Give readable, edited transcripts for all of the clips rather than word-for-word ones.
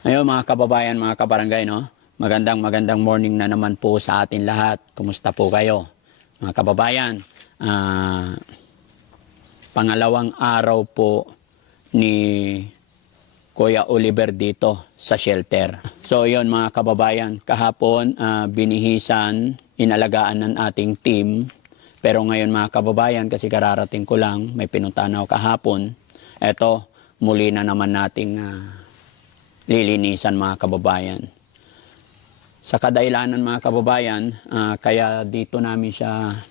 Ayun mga kababayan, mga kabarangay, no? Magandang morning na naman po sa atin lahat. Kumusta po kayo? Mga kababayan, pangalawang araw po ni Kuya Oliver dito sa shelter. So yun mga kababayan, kahapon binihisan, inalagaan ng ating team. Pero ngayon mga kababayan, kasi kararating ko lang, may pinuntahan ako kahapon. Eto, muli na naman nating lilinisan mga kababayan. Sa kadailanan mga kababayan, kaya dito namin siya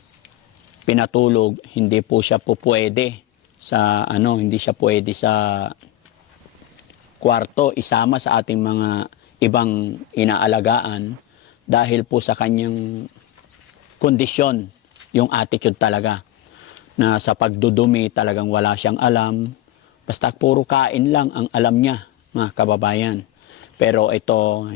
pinatulog, hindi po siya po pwede sa hindi siya pwede sa kwarto isama sa ating mga ibang inaalagaan dahil po sa kanyang kondisyon, yung attitude talaga na sa pagdudumi talagang wala siyang alam, basta puro kain lang ang alam niya mga kababayan. Pero ito,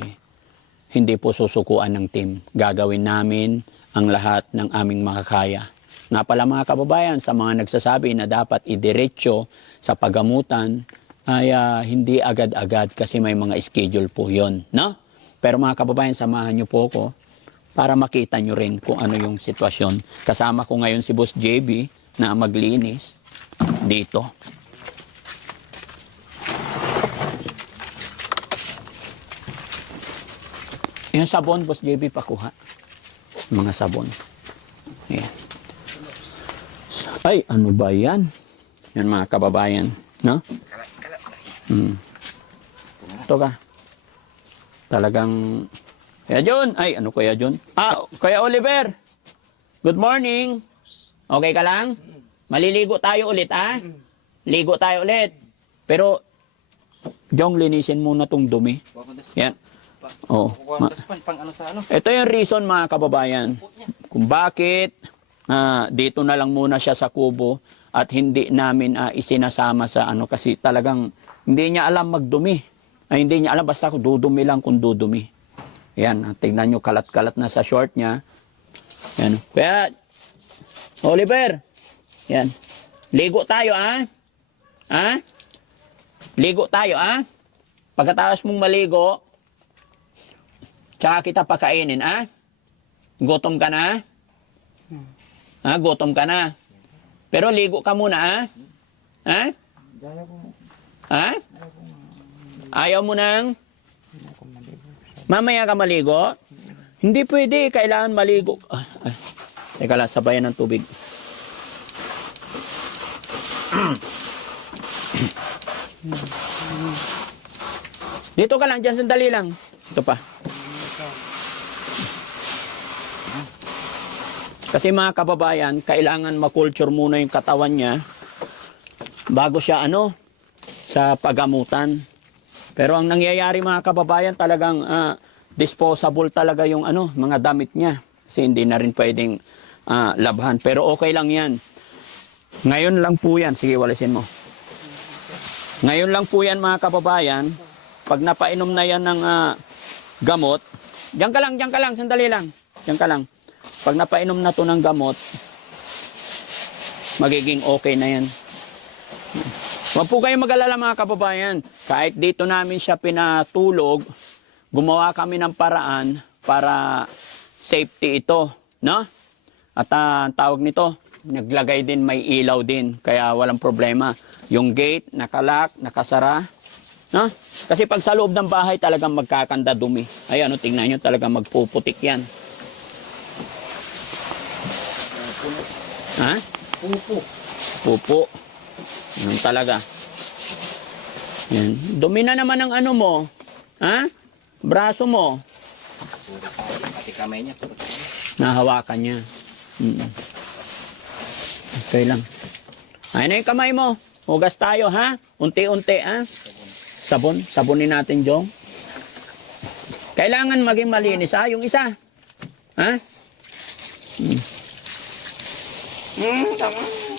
hindi po susukuan ng team. Gagawin namin ang lahat ng aming makakaya. Nga pala mga kababayan, sa mga nagsasabi na dapat idiretso sa paggamutan, ay hindi agad-agad kasi may mga schedule po yon, no? Pero mga kababayan, samahan niyo po ako para makita niyo rin kung ano yung sitwasyon. Kasama ko ngayon si Boss JB na maglinis dito. Yung sabon, Boss JB, pakuha. Mga sabon. Ayan. Ay, ano ba yan? Yan mga kababayan. No? Ito ka. Talagang... Kaya John. Ay, ano Kuya John? Kuya Oliver. Good morning. Okay ka lang? Maliligo tayo ulit, Ligo tayo ulit. Pero, Jong, linisin muna tong dumi. Yan. Oh, ito yung reason mga kababayan kung bakit dito na lang muna siya sa kubo at hindi namin isinasama sa kasi talagang hindi niya alam magdumi. Hindi niya alam, basta dudumi lang kung dudumi. Yan, tingnan nyo, kalat-kalat na sa short niya. Yan. Kaya, Oliver, yan. Ligo tayo, Ligo tayo, Pagkatapos mong maligo, tsaka kita pakainin, Gutom ka na? Gutom ka na. Pero ligo ka muna, Ayaw mo nang? Mamaya ka maligo? Hindi pwede, kailangan maligo. Teka lang, sabayan ng tubig. Dito ka lang, dyan sandali lang. Ito pa. Kasi mga kababayan, kailangan makulture muna yung katawan niya bago siya sa pagamutan. Pero ang nangyayari mga kababayan, talagang disposable talaga yung mga damit niya. Kasi hindi na rin pwedeng labhan. Pero okay lang yan. Ngayon lang po yan. Sige, walisin mo. Ngayon lang po yan mga kababayan. Pag napainom na yan ng gamot, diyan ka lang, sandali lang. Diyan ka lang. Pag napainom na to ng gamot, magiging okay na yan. Huwag po kayong mag-alala mga kababayan. Kahit dito namin siya pinatulog, gumawa kami ng paraan para safety ito, no? At tawag nito, naglagay din, may ilaw din, kaya walang problema. Yung gate, nakalock, nakasara, no? Kasi pag sa loob ng bahay talagang magkakanda dumi. Ayan, tingnan nyo, talagang magpuputik yan. Pupo. Yan talaga. Yan. Dumi na naman ang mo. Braso mo. Pati kamay niya. Nahawakan niya. Okay lang. Ayun na yung kamay mo. Hugas tayo, Unti-unti, Sabunin natin, Jong. Kailangan maging malinis, yung isa.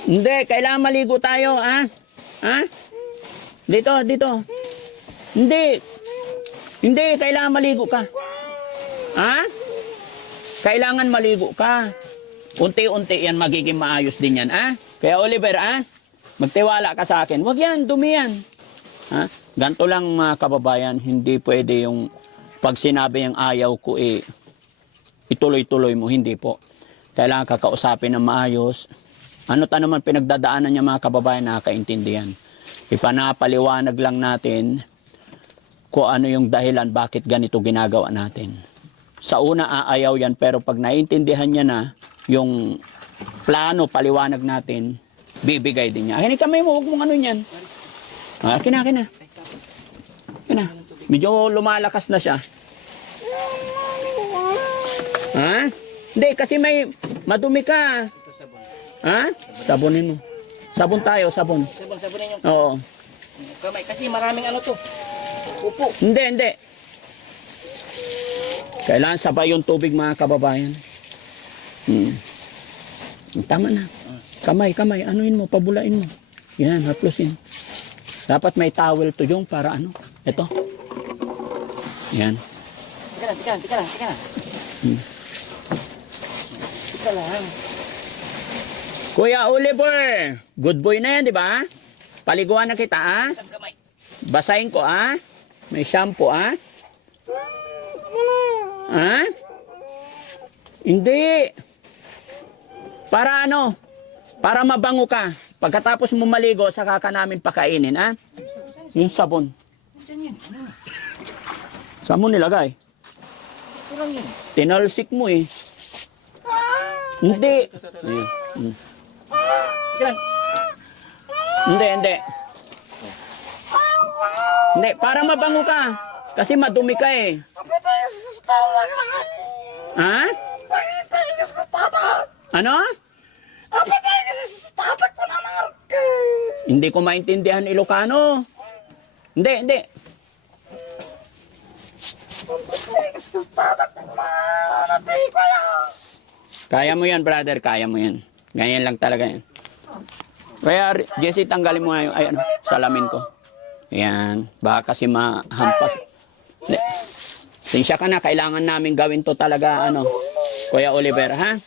Hindi, kailangan maligo tayo, Dito. Hindi, kailangan maligo ka. Kailangan maligo ka. Unti-unti yan, magiging maayos din yan, Kaya Oliver, magtiwala ka sa akin. Wag yan, dumi yan. Ganto lang mga kababayan, hindi pwede yung pag sinabi yung ayaw ko ituloy-tuloy mo, hindi po. Kailangan kakausapin ng maayos. Ano ta naman pinagdadaanan niya mga kababayan, nakakaintindihan. Ipanapaliwanag lang natin kung ano yung dahilan bakit ganito ginagawa natin. Sa una aayaw yan, pero pag naiintindihan niya na yung plano, paliwanag natin, bibigay din niya. Akin kamay mo, huwag mong ano yan. Akin na. Medyo lumalakas na siya. Ha? Hindi, kasi may madumi ka. Ito sabon. Ha? Sabunin mo. Sabon tayo, sabon. Sabunin yung Oo. kamay. Kasi maraming ano to. Upo. Hindi. Kailangan sabay yung tubig mga kababayan. Tama na. Kamay. Anuin mo, pabulain mo. Yan, haplusin. Dapat may towel to yung para ano. Ito. Yan. Tika lang. Tika lang. Kuya Oliver, good boy na yan, di ba? Paliguan na kita, ah? Isang kamay. Basahin ko, ah? May shampoo, ah? Ha? Hindi. Para ano? Para mabango ka. Pagkatapos mo maligo, saka ka namin pakainin, ah? Yung sabon. Diyan yun. Ano? Saan mo nilagay? Ito lang yun. Tinalsik mo, eh. Hindi. Ayan. Tika lang. Hindi. Hindi, para mabango ka. Kasi madumi ka, eh. Ha? Ano? Hindi ko maintindihan Ilocano. Hindi. Kaya mo yan, brother. Kaya mo yan. Ganyan lang talaga yan. Kaya, Jesse, tanggalin mo nga yung salamin ko. Yan. Baka kasi mahampas. Hindi. Sinsya ka na. Kailangan namin gawin to talaga, Kuya Oliver, ha?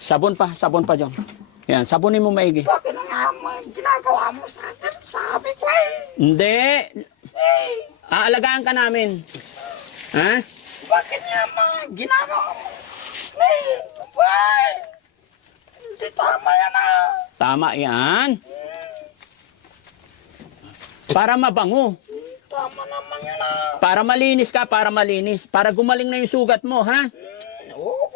Sabon pa, John. Yan, sabunin mo maigi. Bakit nga ginagawa mo sa akin? Sabi ko Hindi. Aalagaan ka namin. Ha? bakit nga ginagawa mo? Hindi tama yan Tama yan. Para mabango. Tama naman yan Para malinis ka, para malinis. Para gumaling na yung sugat mo, ha? Oo.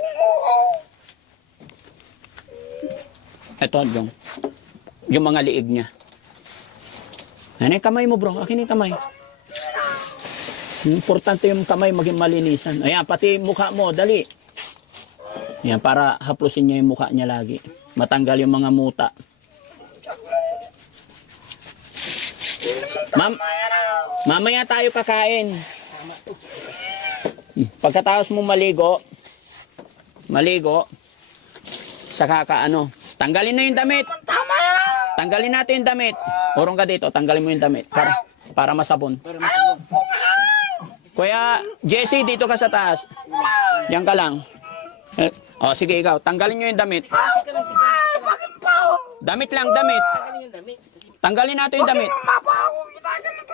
Ito, yung mga liig niya. Ano yung kamay mo, bro? Akin yung kamay. Importante yung kamay maging malinisan. Ayan, pati mukha mo, dali. Ayan, para haplusin niya yung mukha niya lagi. Matanggal yung mga muta. Mamaya tayo kakain. Pagkatapos mo maligo, saka ka tanggalin na yung damit. Tama yan Tanggalin natin yung damit. Urong ka dito, tanggalin mo yung damit para masabon. Kuya Jesse, dito ka sa taas. Yan ka lang. Sige ikaw, tanggalin nyo yung damit. Bakit pa Damit lang, damit. Tanggalin yung damit. Kasi Tanggalin natin yung damit. mabaho ginaganito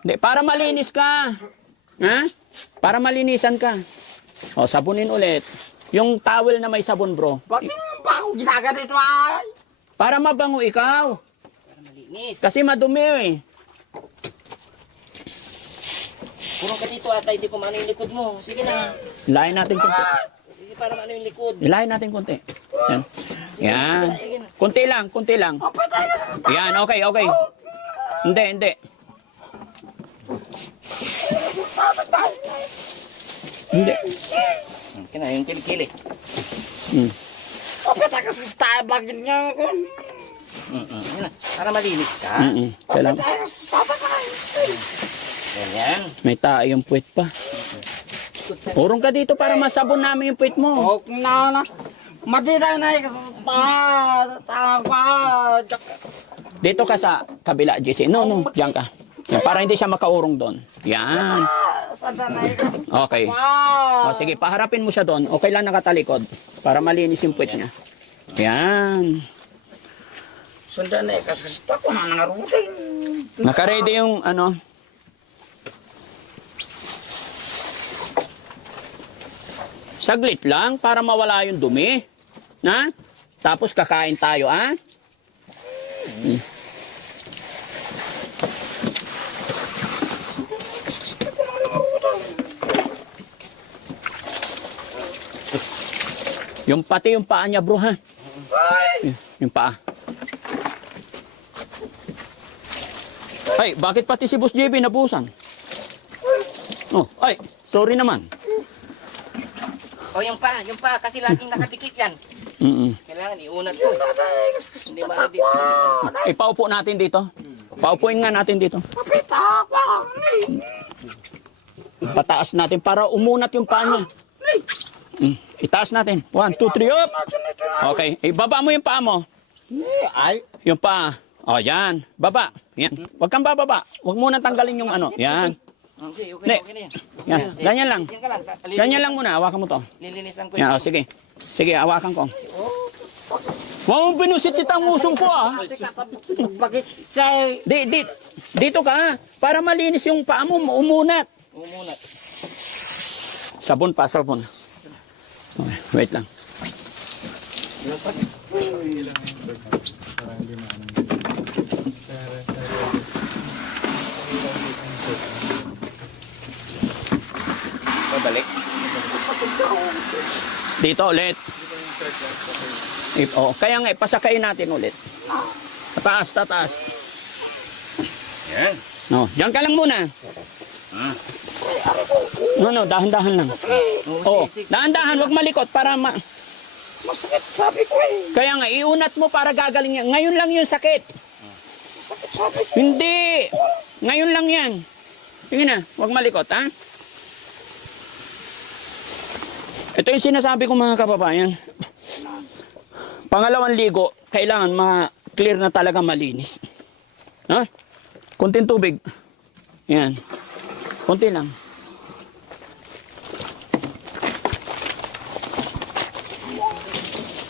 Hindi, para malinis ka. Ha? Para malinisan ka. Sabunin ulit. Yung towel na may sabon, bro. Bakit mabaho ginaganito Para mabango ikaw. para malinis. Kasi madumi eh. Purong ka dito ata, hindi ko maano yung likod mo. Sige na. Ilahin natin konti. Sige para maano yung likod. Ilahin natin konti. Yan. Yan. Sige na. Kunti lang. Yan, okay. Hindi. Hindi. Okay na, yung kilikili. Kapit ako sa style bakit nga ako Yun na. Para malinis ka. Kailangan. Kapit ako sa style Ganyan. May tae yung puwet pa. Urong ka dito para masabon namin yung puwet mo. Okay na Madira na kasi Dito ka sa kabila, JC. No, diyan ka. Yan, para hindi siya makaurong doon. Yan. Okay. Sige, paharapin mo siya doon. Okay lang nakatalikod. Para malinis yung puwet niya. Yan. Sundan na kasi ko na nangarutin. Naka-ready yung ano. Saglit lang para mawala yung dumi. Na? Tapos kakain tayo, ah? Yung pati yung paa niya, bro, ha? Yung paa. Ay, bakit pati si Boss JB nabusan? Oh, ay, sorry naman. O yung pa, kasi laging nakadikit yan. Kailangan iunat ko. Hindi maibig. Ipaupo natin dito. Paupuin nga natin dito. Pataas natin para umunat yung paa niya. Itaas natin. 1, 2, 3, up! Okay, ibaba mo yung paa mo. Ay, Yung paa. O, yan. Baba. Yan. Huwag kang bababa. Huwag muna tanggalin yung ano. Yan. Sige, Ne. okay na yan. Yan. Ganyan lang. Yan ka lang. Ganyan lang muna. Hawakan mo to. Lilinisan ko Yan, o, sige. Sige, hawakan ko. Huwag mo binusit ang usong ko, ah. bakit kay... Dito ka, para malinis yung paa mo, umunat. Umunat. Sabon pa, sabon. Okay, wait lang. Pabalik. Dito ulit. Kaya nga, pasakayin natin ulit. Taas, tataas. Yan. No, diyan ka lang muna. No, dahan-dahan lang. Oh, dahan-dahan, wag malikot para Masakit sabi ko eh. Kaya nga, iunat mo para gagaling yan. Ngayon lang yung sakit. Masakit sabi ko. Hindi. Ngayon lang yan. Sige na, wag malikot, ha? Ito yung sinasabi ko, mga kababayan. Pangalawang ligo, kailangan ma-clear na talaga malinis. Ha? Kunting tubig. Yan. Kunti lang.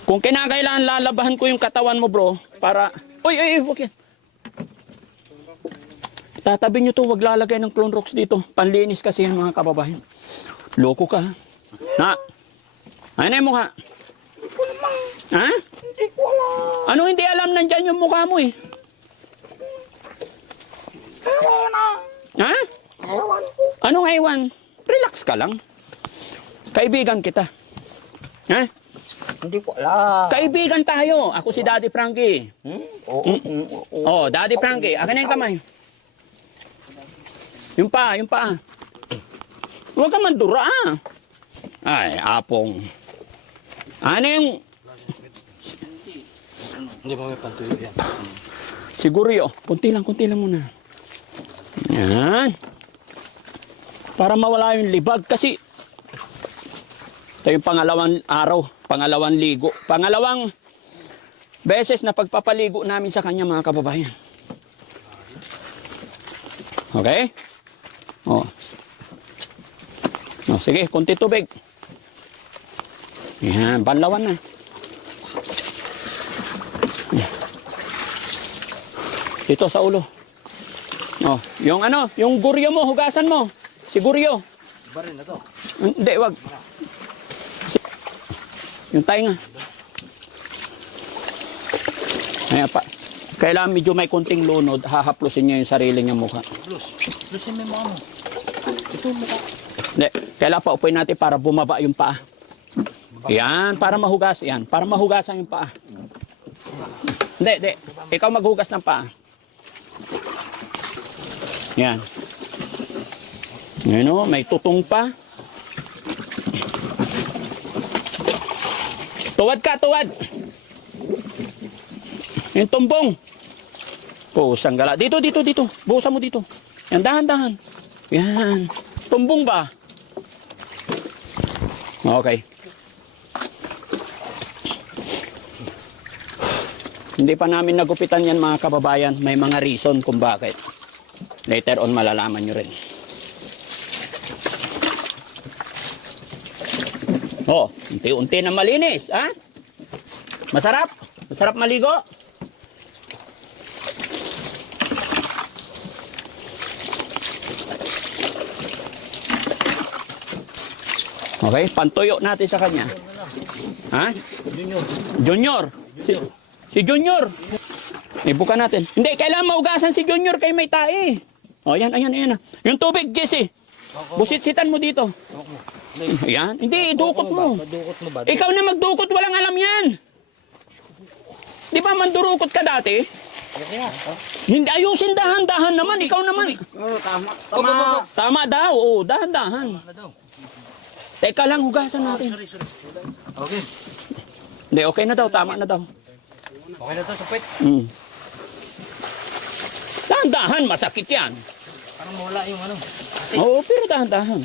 Kung kinakailangan, lalabahan ko yung katawan mo, bro. Para... Uy, wag yan. Tatabi nyo to, wag lalagay ng Clone-Rox dito. Panlinis kasi yan, mga kababayan. Loko ka, ha? Na? Ano yung mukha? Hindi ko naman, Ha? hindi ko alam. Ano hindi alam, nandyan yung mukha mo, eh. Ewan na. Ha? Ewan ko. Anong ewan? Relax ka lang. Kaibigan kita. Ha? Hindi ko alam. Kaibigan tayo. Ako si Daddy Frankie. Oo. Oh, Daddy Frankie. Akin na yung kamay. Yung pa. Huwag ka mandura, ah. Ay, apong. Ano yung... Hindi ba may pantuyo yan? Siguro yun. Kunti lang muna. Yan. Para mawala yung libag. Kasi ito yung pangalawang araw. Pangalawang ligo. Pangalawang beses na pagpapaligo namin sa kanya, mga kababayan. Okay? Oh. Oh, sige, kunti tubig. Yan, banlawan na. Yan. Dito sa ulo. Oh, yung ano, yung guryo mo, hugasan mo. Si guryo. Baril na to. Hindi, wag. Yung tainga. Ayan pa. Kailangan medyo may kunting lunod, hahaplusin niya yung sarili niya mukha. Lusin mo yung mukha mo. Ito yung mukha. Hindi, kailangan pa upuin natin para bumaba yung paa. Yan, para mahugas. Yan, para mahugasan yung paa. Hindi. Ikaw maghugas ng paa. Yan. Yan o, may tutong pa. Tuwad ka, tuwad. Yung tumbong. Pusang gala. Dito. Buhusan mo dito. Yan, dahan. Yan. Tumbong ba? Okay. Hindi pa namin nagupitan yan, mga kababayan. May mga reason kung bakit. Later on, malalaman nyo rin. Oh, unti-unti na malinis, ha? Masarap? Masarap maligo? Okay, pantuyo natin sa kanya. Ha? Junior. Si Junior. Ibuka natin. Hindi, kailangan maugasan si Junior kay may tae. O, yan. Yung tubig, Jesse. Busit-sitan mo dito. Yan. Hindi, dukot mo. Ikaw na magdukot, walang alam yan. Di ba mandurukot ka dati? Hindi, ayusin dahan-dahan naman. Ikaw naman. Tama. Tama daw. Oo, dahan-dahan. Teka lang, hugasan natin. Okay. Hindi, okay na daw. Tama na daw. Okay na to, supit. Dahan-dahan, masakit yan. Parang mawala yung ano. Oo, pero dahan-dahan.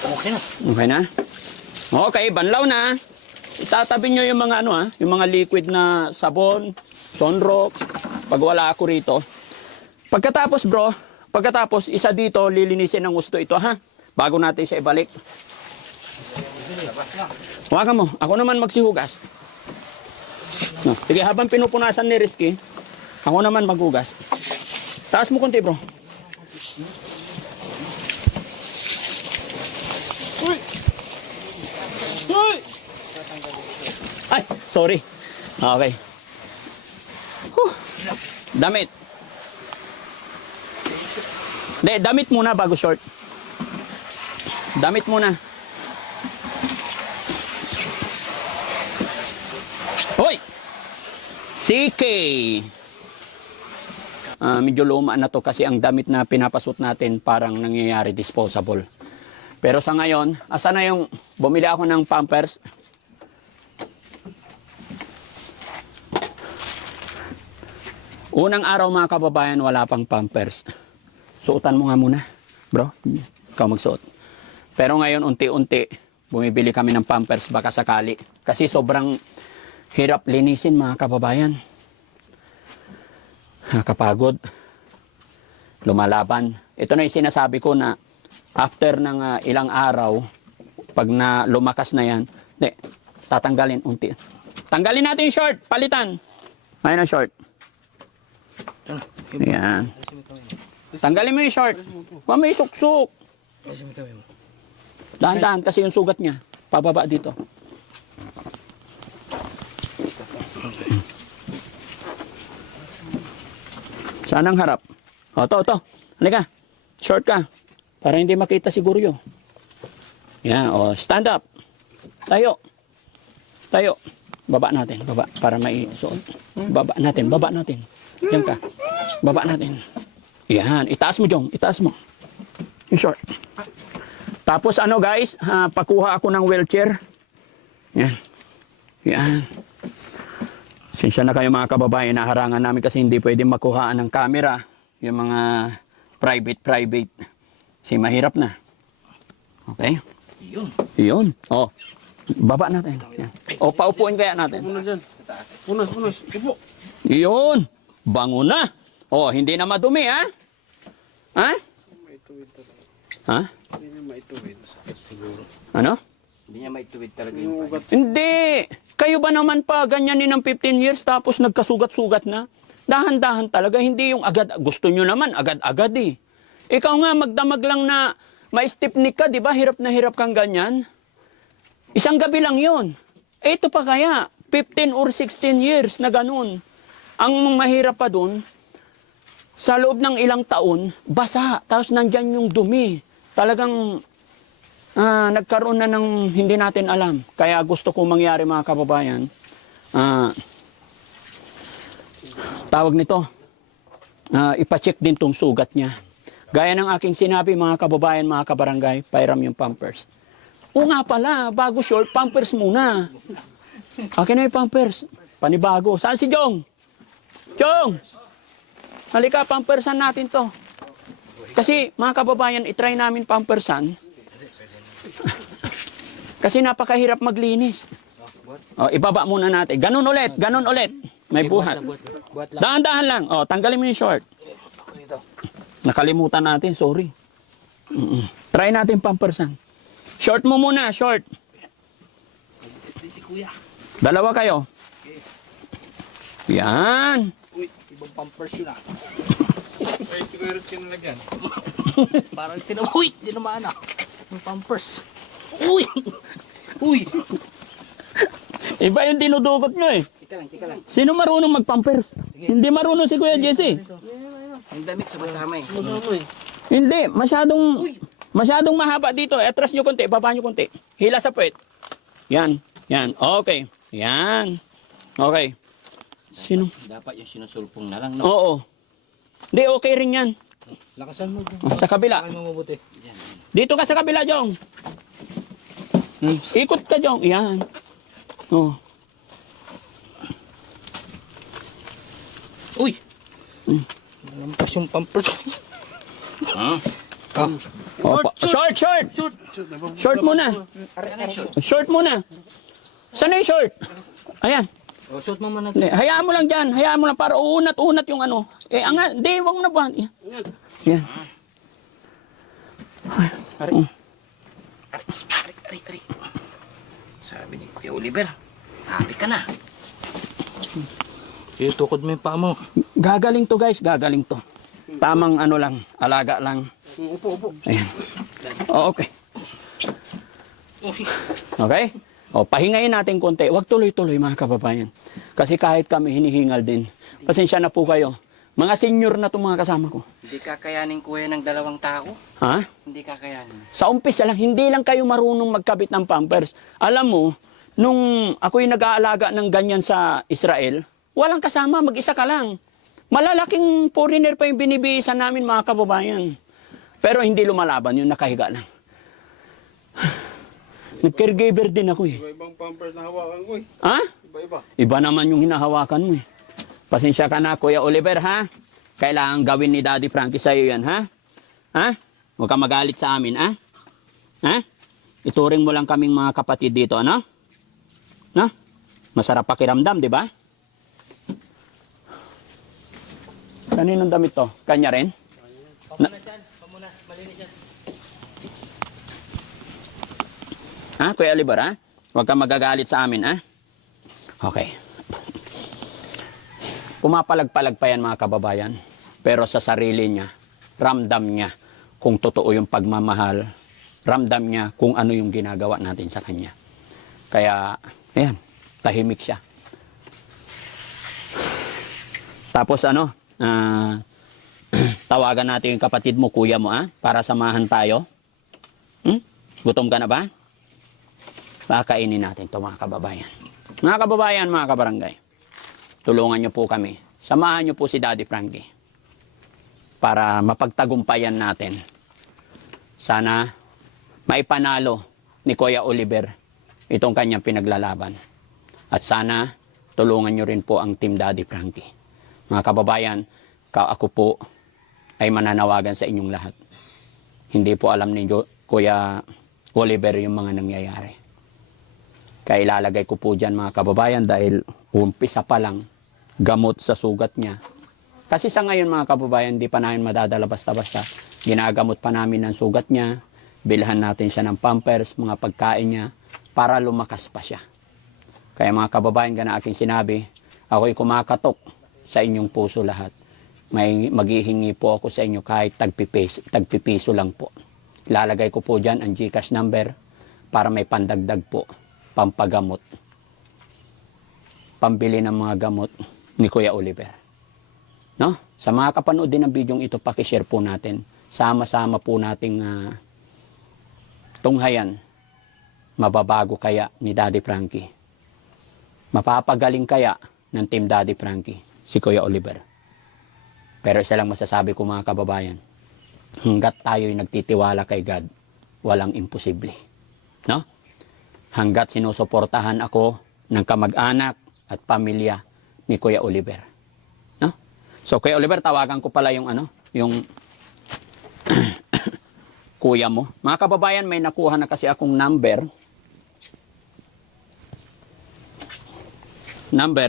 Okay na. Okay na? Okay, banlaw na. Itatabi nyo yung mga yung mga liquid na sabon, sunrock, pag wala ako rito. Pagkatapos bro, isa dito, lilinisin ng gusto ito ha, bago natin siya ibalik. Huwagan mo, ako naman magsihugas. No, sige, habang pinupunasan ni Rizky, ako naman maghugas. Taas mo konti bro. Uy! Uy! Ay, sorry. Okay. Damit. Hindi, damit muna bago short. Damit muna. Hoy! CK! Medyo luma na to kasi ang damit na pinapasot natin parang nangyayari disposable. Pero sa ngayon, asa na yung bumili ako ng Pampers? Unang araw mga kababayan, wala pang Pampers. Suotan mo nga muna, bro. Ikaw magsuot. Pero ngayon, unti-unti, bumibili kami ng Pampers baka sakali. Kasi sobrang hirap linisin mga kababayan. Nakakapagod. Lumalaban. Ito na yung sinasabi ko na after ng ilang araw, pag na lumakas na yan, tatanggalin unti. Tanggalin natin yung short, palitan. Ayun ang short. Ayan. Tanggalin mo yung short. Huwag may suksok. Dahan-dahan kasi yung sugat niya. Pababa dito. Saan ang harap? O, to. Halika. Short ka. Para hindi makita siguro yun. Yan, o. Stand up. Tayo. Baba natin. Baba. Para maisuot. Baba natin. Diyan ka. Baba natin. Yan. Itaas mo, Jong. Itaas mo. Yung short. Tapos guys, pakuha ako ng wheelchair. Yan. Sinsya na kayo mga kababayan, naharangan namin kasi hindi pwede makuhaan ng camera. Yung mga private. Kasi mahirap na. Okay? Yun. O. Baba natin. Yan. O, paupuin kaya natin. Unos. Upo. Yun. Bango na. O, hindi na madumi, ha? Ha? Maituwid talaga. Ha? Hindi niya maituwid. Sakit siguro. Ano? Hindi niya maituwid talaga yung Ugat. Hindi. Kayo ba naman pa ganyanin ng 15 years tapos nagkasugat-sugat na? Dahan-dahan talaga. Hindi yung agad. Gusto nyo naman, agad-agad eh. Ikaw nga, magdamag lang na ma-stipnik ka, di ba? Hirap na hirap kang ganyan. Isang gabi lang yun. Ito pa kaya, 15 or 16 years na ganun. Ang mahirap pa dun, sa loob ng ilang taon, basa. Tapos nandyan yung dumi. Talagang nagkaroon na ng hindi natin alam. Kaya gusto kong mangyari mga kababayan, tawag nito, ipacheck din tong sugat niya. Gaya ng aking sinabi mga kababayan, mga kabarangay, pairam yung Pampers. O nga pala, bago short, Pampers muna. Akin na yung Pampers. Panibago. Saan si Jong? Jong! Halika, Pampersan natin to. Kasi mga kababayan, itry namin Pampersan. Kasi napakahirap maglinis. O, ibaba muna natin. Ganun ulit. May buhat. Dahan-dahan lang. O, tanggalin mo yung short. Nakalimutan natin, sorry. Try natin Pampersan. Short mo muna, short. Si kuya. Dalawa kayo. Yan. Uy, ibang Pampers yun ah. Ay, siguro skin na lagyan. Parang tinamuy. Di naman ah. Yung pampers. Uy! Uy! Iba yung dinudugot nyo eh. Tika lang. Sino marunong mag-pampers? Hindi marunong si Kuya Jesse. Yung damit sumasama eh. Hindi, masyadong mahaba dito. Atras nyo konti, baba nyo konti. Hila sa puwet. Yan, yan. Okay. Yan. Okay. Sino? Dapat yung sinusulpong na lang, no? Oo. Hindi, okay rin yan. Lakasan mo. Sa kabila. Lakasan mo mabuti. Dito ka sa kabila, Jong. Ikot ka, Jong. Yan. Oh. Uy! Lampas yung pampers. Ah. Short, short. Short muna. Short muna. Saan na yung short? Ayan. O, shoot mo muna. Hindi, hayaan mo lang dyan. Hayaan mo lang para uunat-unat yung ano. Hindi, wag mo na buhan. Yan. Ari. Sabi ni Kuya Oliver, happy ka na. Itukod mo yung paa mo. Gagaling to guys, gagaling to. Tamang ano lang, alaga lang. Upo. Ayan. Okay. Okay? O, pahingayin natin konti. Huwag tuloy-tuloy mga kababayan. Kasi kahit kami hinihingal din. Pasensya na po kayo. Mga senior na itong mga kasama ko. Hindi kakayanin kuya ng 2 tao. Ha? Hindi kakayanin. Sa umpisa lang, hindi lang kayo marunong magkabit ng pampers. Alam mo, nung ako'y nag-aalaga ng ganyan sa Israel, walang kasama, mag-isa ka lang. Malalaking foreigner pa yung binibihisan namin mga kababayan. Pero hindi lumalaban, yung nakahiga lang. Nag-caregiver din ako eh. Iba-ibang pampers na hawakan ko eh. Ha? Iba-iba. Iba naman yung hinahawakan mo eh. Pasensya ka na, Kuya Oliver, ha? Kailangan gawin ni Daddy Frankie sa'yo yan, ha? Ha? Huwag ka magalit sa amin, ha? Ha? Ituring mo lang kaming mga kapatid dito, ano? No? Masarap pakiramdam, di ba? Kaninong damit to? Kanya rin? Pamunas yan. Pamunas. Malinis yan. Ha, Kuya Oliver, ha? Huwag ka magagalit sa amin, ha? Okay. Pumapalag-palag pa yan, mga kababayan. Pero sa sarili niya, ramdam niya kung totoo yung pagmamahal. Ramdam niya kung ano yung ginagawa natin sa kanya. Kaya, ayan, tahimik siya. Tapos ano, tawagan natin yung kapatid mo, kuya mo, para samahan tayo. Gutom ka na ba? Pakainin natin ito, mga kababayan. Mga kababayan, mga kabarangay, tulungan niyo po kami. Samahan niyo po si Daddy Frankie para mapagtagumpayan natin. Sana maipanalo ni Kuya Oliver itong kanyang pinaglalaban. At sana tulungan niyo rin po ang Team Daddy Frankie. Mga kababayan, ako po ay mananawagan sa inyong lahat. Hindi po alam ni Kuya Oliver yung mga nangyayari. Kaya ilalagay ko po dyan, mga kababayan, dahil umpisa pa lang gamot sa sugat niya. Kasi sa ngayon, mga kababayan, hindi pa namin madadala basta-basta. Ginagamot pa namin ang sugat niya, bilhan natin siya ng pampers, mga pagkain niya, para lumakas pa siya. Kaya mga kababayan, gana aking sinabi, ako'y kumakatok sa inyong puso lahat. Maghihingi po ako sa inyo kahit tagpipiso lang po. Ilalagay ko po dyan ang GCash number para may pandagdag po, pampagamot, pambili ng mga gamot ni Kuya Oliver. No? Sa mga kapanood din ng video ito, pakishare po natin. Sama-sama po nating tunghayan. Mababago kaya ni Daddy Frankie? Mapapagaling kaya ng Team Daddy Frankie si Kuya Oliver? Pero isa lang masasabi ko, mga kababayan, hanggat tayo'y nagtitiwala kay God, walang imposible. No? Hanggat sinusuportahan ako ng kamag-anak at pamilya ni Kuya Oliver. No? So Kuya Oliver, tawagan ko pala yung yung kuya mo. Mga kababayan, may nakuha na kasi akong number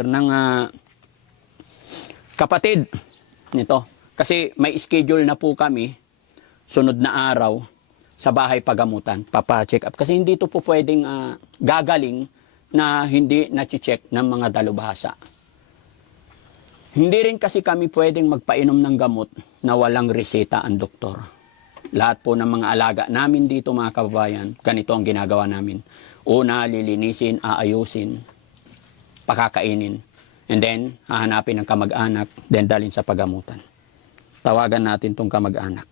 ng kapatid nito. Kasi may schedule na po kami sunod na araw sa bahay pagamutan, papa-check up. Kasi hindi ito po pwedeng gagaling na hindi na-check ng mga dalubhasa. Hindi rin kasi kami pwedeng magpainom ng gamot na walang reseta ang doktor. Lahat po ng mga alaga namin dito mga kababayan, ganito ang ginagawa namin. Una, lilinisin, aayusin, pakakainin. And then, hahanapin ng kamag-anak, then dalhin sa pagamutan. Tawagan natin tong kamag-anak.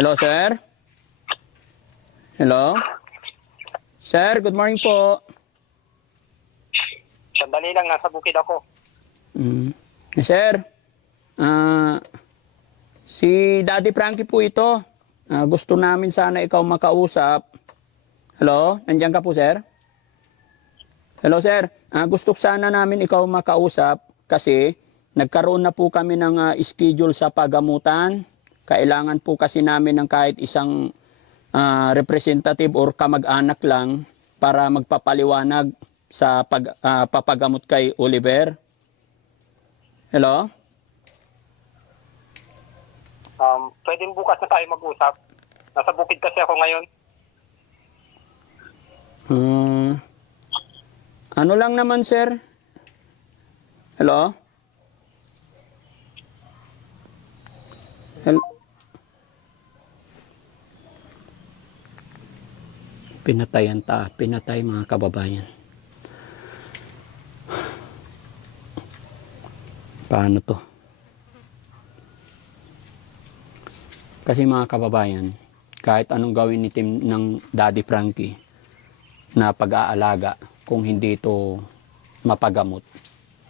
Hello, sir? Hello? Sir, good morning po. Sandali lang, nasa bukid ako. Sir, si Daddy Frankie po ito. Gusto namin sana ikaw makausap. Hello? Nandiyan ka po, sir? Hello, sir. Gusto sana namin ikaw makausap kasi nagkaroon na po kami ng schedule sa pagamutan. Kailangan po kasi namin ng kahit isang representative or kamag-anak lang para magpapaliwanag sa papagamot kay Oliver. Hello? Pwedeng bukas na tayo mag-usap. Nasa bukid kasi ako ngayon. Ano lang naman, sir? Hello? Hello? Pinatay mga kababayan. Paano to? Kasi mga kababayan, kahit anong gawin ni Tim ng Daddy Frankie na pag-aalaga, kung hindi ito mapagamot,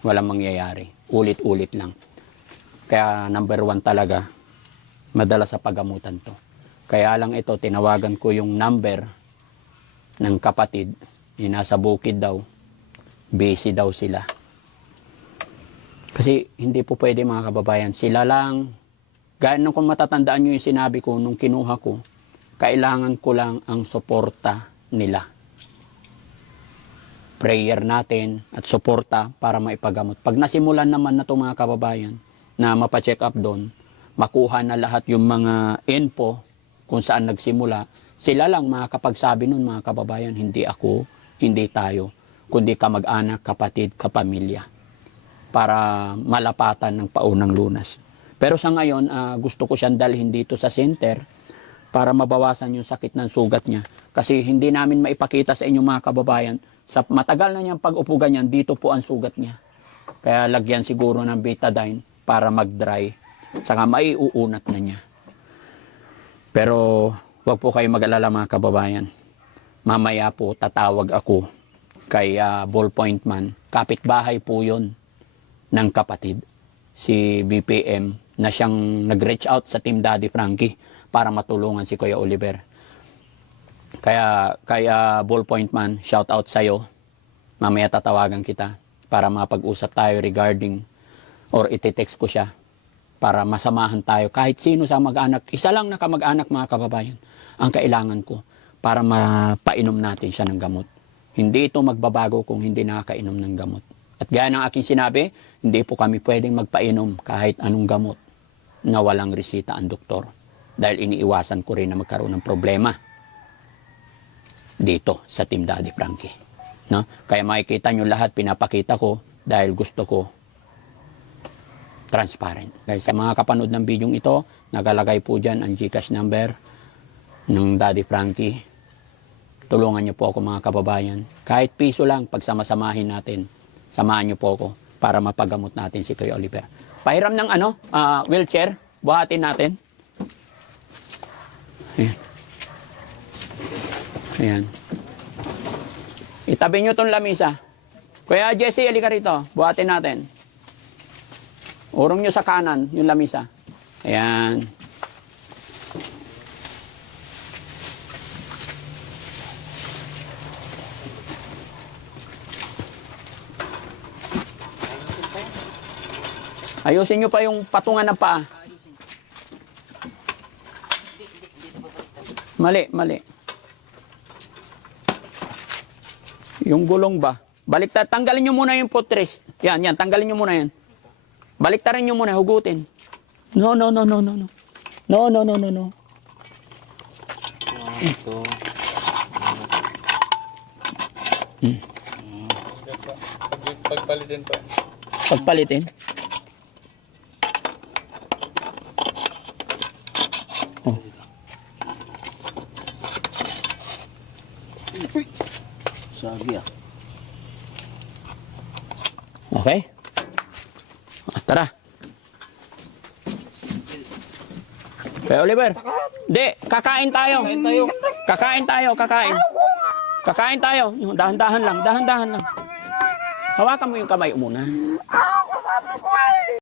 walang mangyayari. Ulit-ulit lang. Kaya number 1 talaga, madala sa pagamutan to. Kaya lang ito, tinawagan ko yung number ng kapatid, nasa bukid daw, busy daw sila. Kasi hindi po pwede mga kababayan, sila lang, gaya nung kung matatandaan nyo yung sinabi ko nung kinuha ko, kailangan ko lang ang suporta nila. Prayer natin at suporta para maipagamot. Pag nasimulan naman na ito mga kababayan, na mapacheck up doon, makuha na lahat yung mga info kung saan nagsimula, sila lang makakapagsabi nun mga kababayan, hindi ako, hindi tayo, kundi kamag-anak, kapatid, kapamilya, para malapatan ng paunang lunas. Pero sa ngayon, gusto ko siyang dalhin dito sa center para mabawasan yung sakit ng sugat niya. Kasi hindi namin maipakita sa inyo mga kababayan, sa matagal na niyang pag-upo ganyan, dito po ang sugat niya. Kaya lagyan siguro ng betadine para mag-dry, saka maiuunat na niya. Pero wag po kayo mag-alala mga kababayan. Mamaya po tatawag ako kay Ballpoint Man. Kapitbahay po yon ng kapatid, si BPM, na siyang nag-reach out sa Team Daddy Frankie para matulungan si Kuya Oliver. Kaya Ballpoint Man, shout out sa'yo. Mamaya tatawagan kita para mapag-usap tayo regarding, or iti-text ko siya para masamahan tayo. Kahit sino sa mag-anak, isa lang na kamag-anak mga kababayan, ang kailangan ko para mapainom natin siya ng gamot. Hindi ito magbabago kung hindi nakakainom ng gamot. At gaya ng aking sinabi, hindi po kami pwedeng magpainom kahit anong gamot na walang resita ang doktor. Dahil iniiwasan ko rin na magkaroon ng problema dito sa Team Daddy Frankie. No? Kaya makikita nyo lahat, pinapakita ko dahil gusto ko transparent. Kaya sa mga kapanood ng video ito, nakalagay po dyan ang GCash number ng Daddy Frankie. Tulungan nyo po ako mga kababayan. Kahit piso lang, pagsamasamahin natin, samahan nyo po ako para mapagamot natin si Kuya Oliver. Pahiram ng wheelchair, buhatin natin. Ayan. Ayan. Itabi nyo itong lamisa. Kuya Jesse, halika rito. Buhatin natin. Urong nyo sa kanan, yung lamisa. Ayan. Ayusin nyo pa yung patungan ng paa. Mali. Yung gulong ba? Baliktad. Tanggalin nyo muna yung footrest. Yan, yan. Tanggalin nyo muna yan. Baliktarin nyo muna. Hugutin. No, no, no, no, no, no. No, no, no, no, no. Ito. Pagpalitin pa. Pagpalitin. Oh. Sabi ah. Okay? Ah, tara. Kaya Oliver. Di, kakain tayo. Kakain tayo, kakain. Kakain tayo. Dahan-dahan lang, dahan-dahan lang. Hawakan mo yung kamay muna.